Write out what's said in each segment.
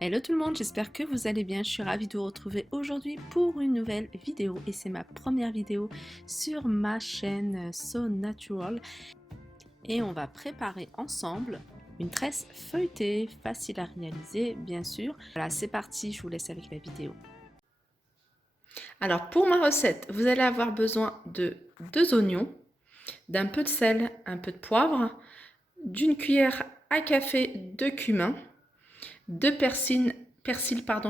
Hello tout le monde, j'espère que vous allez bien. Je suis ravie de vous retrouver aujourd'hui pour une nouvelle vidéo et c'est ma première vidéo sur ma chaîne So Natural et on va préparer ensemble une tresse feuilletée, facile à réaliser bien sûr. Voilà, c'est parti, je vous laisse avec la vidéo. Alors pour ma recette, vous allez avoir besoin de 2 oignons, d'un peu de sel, un peu de poivre, d'une cuillère à café de cumin, de persil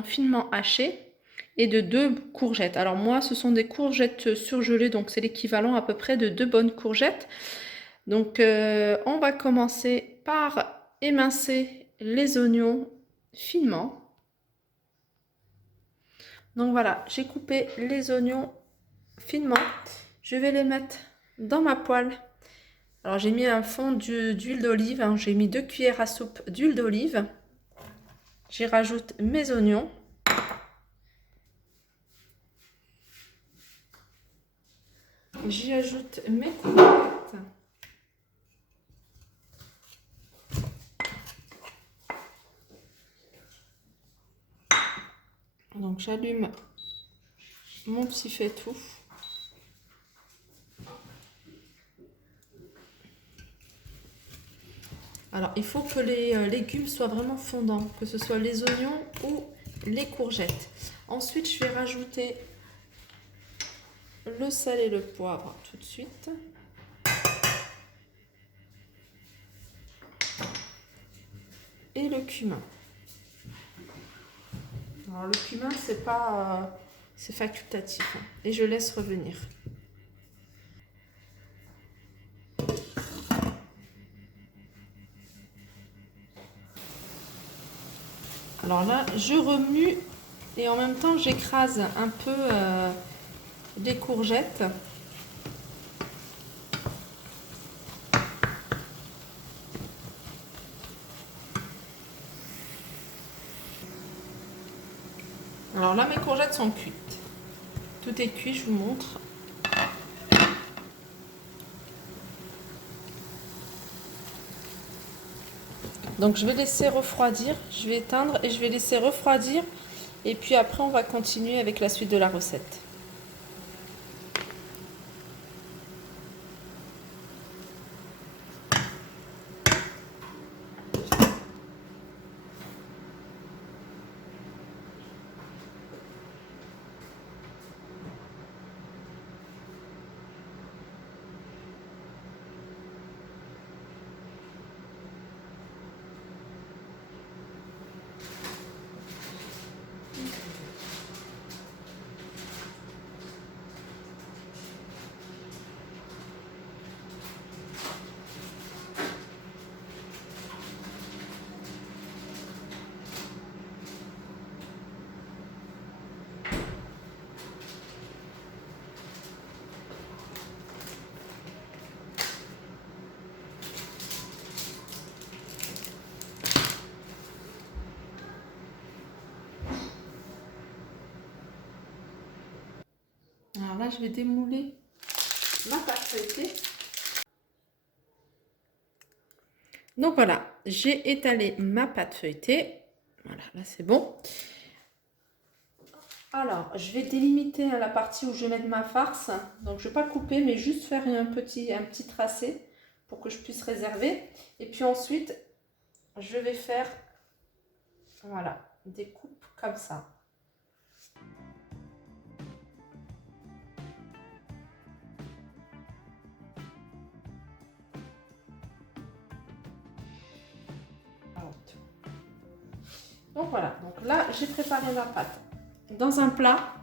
finement haché et de 2 courgettes. Alors moi ce sont des courgettes surgelées, donc c'est l'équivalent à peu près de 2 bonnes courgettes. Donc on va commencer par émincer les oignons finement. Donc voilà, j'ai coupé les oignons finement. Je vais les mettre dans ma poêle. Alors j'ai mis un fond d'huile d'olive, hein. J'ai mis 2 cuillères à soupe d'huile d'olive. J'y rajoute mes oignons. J'y ajoute mes courgettes. Donc j'allume mon petit faitout. Alors il faut que les légumes soient vraiment fondants, que ce soit les oignons ou les courgettes. Ensuite je vais rajouter le sel et le poivre tout de suite. Et le cumin. Alors le cumin c'est facultatif, hein, et je laisse revenir. Alors là je remue et en même temps j'écrase un peu les courgettes. Alors là mes courgettes sont cuites. Tout est cuit, je vous montre. Donc je vais laisser refroidir, je vais éteindre et je vais laisser refroidir. Et puis après on va continuer avec la suite de la recette. Alors là je vais démouler ma pâte feuilletée. Donc voilà, j'ai étalé ma pâte feuilletée. Voilà, là c'est bon. Alors, je vais délimiter la partie où je vais mettre ma farce. Donc, je ne vais pas couper, mais juste faire un petit tracé pour que je puisse réserver. Et puis ensuite, je vais faire, voilà, des coupes comme ça. Donc voilà, donc là, j'ai préparé ma pâte dans un plat.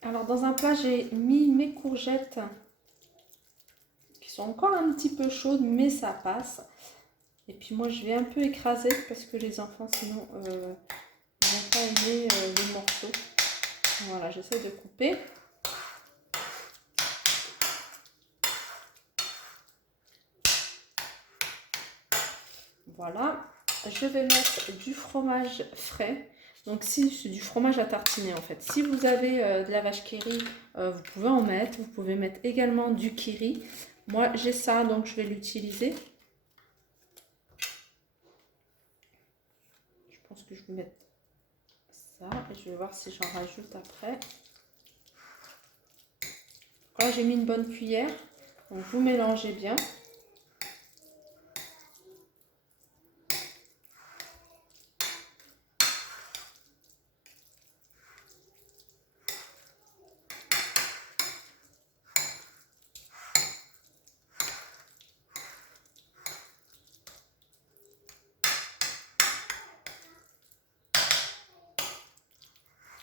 Alors, dans un plat, j'ai mis mes courgettes qui sont encore un petit peu chaudes, mais ça passe. Et puis moi, je vais un peu écraser parce que les enfants, sinon, ils ne vont pas aimer les morceaux. Voilà, j'essaie de couper. Voilà, je vais mettre du fromage frais. Donc si c'est du fromage à tartiner en fait. Si vous avez de la vache qui rit, vous pouvez en mettre. Vous pouvez mettre également du qui rit. Moi j'ai ça, donc je vais l'utiliser. pense que je vais mettre ça et je vais voir si j'en rajoute après. Là, j'ai mis une bonne cuillère. Donc, vous mélangez bien.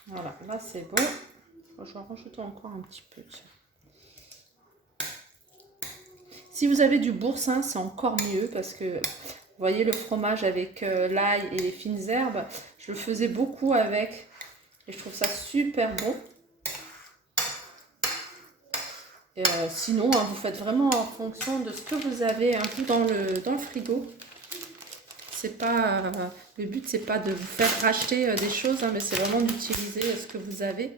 Voilà, là c'est bon. Je vais en rajouter encore un petit peu. Si vous avez du boursin, c'est encore mieux parce que vous voyez le fromage avec l'ail et les fines herbes, je le faisais beaucoup avec et je trouve ça super bon. Et, sinon, hein, vous faites vraiment en fonction de ce que vous avez un peu dans le frigo. C'est pas, le but, c'est pas de vous faire racheter des choses, hein, mais c'est vraiment d'utiliser ce que vous avez.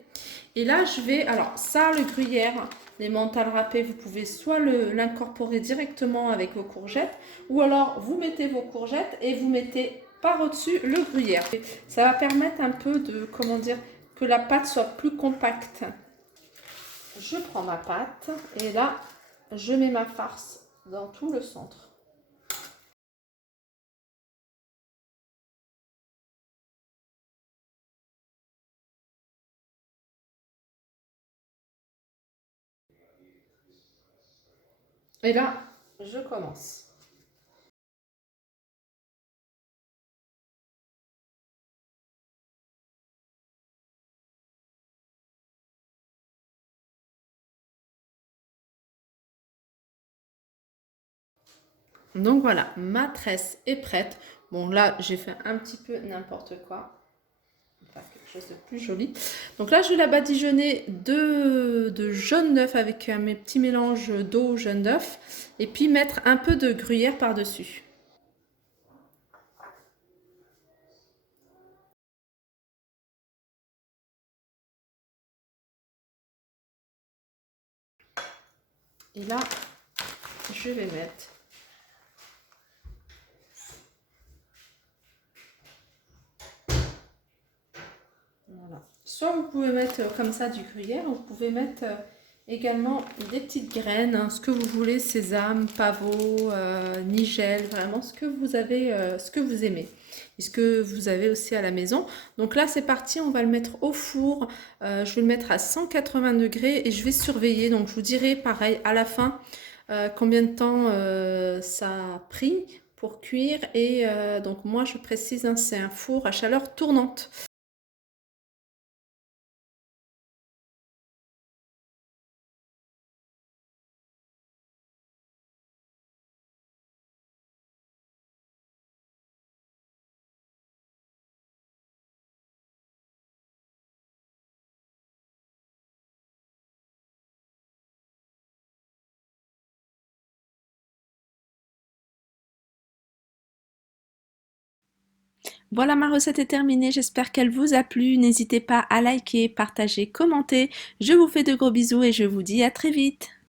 Et là, je vais... Alors, ça, le gruyère, les mentales râpées, vous pouvez soit l'incorporer directement avec vos courgettes, ou alors vous mettez vos courgettes et vous mettez par-dessus le gruyère. Ça va permettre un peu de, comment dire, que la pâte soit plus compacte. Je prends ma pâte et là, je mets ma farce dans tout le centre. Et là, je commence. Donc voilà, ma tresse est prête. Bon là, j'ai fait un petit peu n'importe quoi. Enfin, quelque chose de plus joli. Donc là, je vais la badigeonner de jaune d'œuf avec un petit mélange d'eau jaune d'œuf. Et puis mettre un peu de gruyère par-dessus. Et là, je vais mettre... Voilà. Soit vous pouvez mettre comme ça du gruyère, ou vous pouvez mettre également des petites graines, hein, ce que vous voulez, sésame, pavot, nigel, vraiment ce que vous avez, ce que vous aimez, et ce que vous avez aussi à la maison. Donc là c'est parti, on va le mettre au four, je vais le mettre à 180 degrés et je vais surveiller, donc je vous dirai pareil à la fin combien de temps ça a pris pour cuire, et donc moi je précise, hein, c'est un four à chaleur tournante. Voilà, ma recette est terminée, j'espère qu'elle vous a plu. N'hésitez pas à liker, partager, commenter. Je vous fais de gros bisous et je vous dis à très vite.